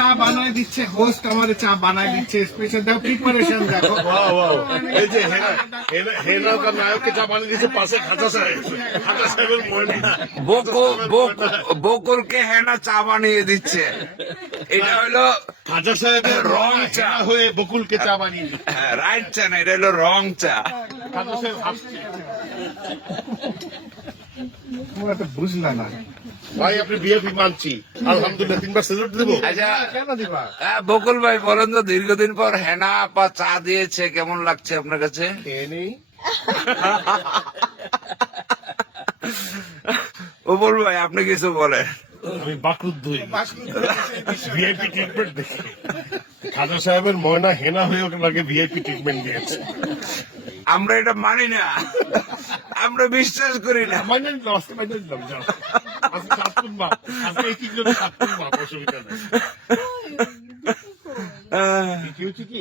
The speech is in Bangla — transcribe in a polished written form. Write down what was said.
চা বানায় দিচ্ছে, হোস্ট আমাদের চা বানায় দিচ্ছে, স্পেশাল দেখো প্রিপারেশন দেখো। এই যে হেনার নায়ককে চা বানিয়ে দিয়েছে পাশে খাজা সাহেবের ময়না। বকুলকে হেনা চা বানিয়ে দিচ্ছে। এটা হলো খাজা সাহেবের রং চা হয়ে বকুলকে চা বানিয়ে দিচ্ছে। রাইট চা না, এটা হলো রং চা। খাজা সাহেব হাসছে। তোমরা তো বুঝলা না। ভাই আপনি বিএপি মানছি, আলহামদুলিল্লাহ 3বার স্যালুট দেবো। আচ্ছা কেন দিবা? বকুল ভাই বলেন তো, দীর্ঘদিন পর হেনা আপা চা দিয়েছে, কেমন লাগছে আপনার কাছে? খেয়ে নেই। বকুল ভাই আপনি কিছু বলেন। আমি বাকরুদ্ধ হই ভিআইপি ট্রিটমেন্ট দেখে। খাজা সাহেবের ময়না হেনা হয়ে ওকে ভিআইপি ট্রিটমেন্ট দিয়েছে। আমরা এটা মানি না, আমরা বিশ্বাস করি না। মাইনে নিলাম, আজকে মাইনে নিলাম, যাও। আজকে 7 গুণ মাপ, আজকে এই 3 জনের 7 গুণ মাপ, অসুবিধা নেই। কি হচ্ছে কি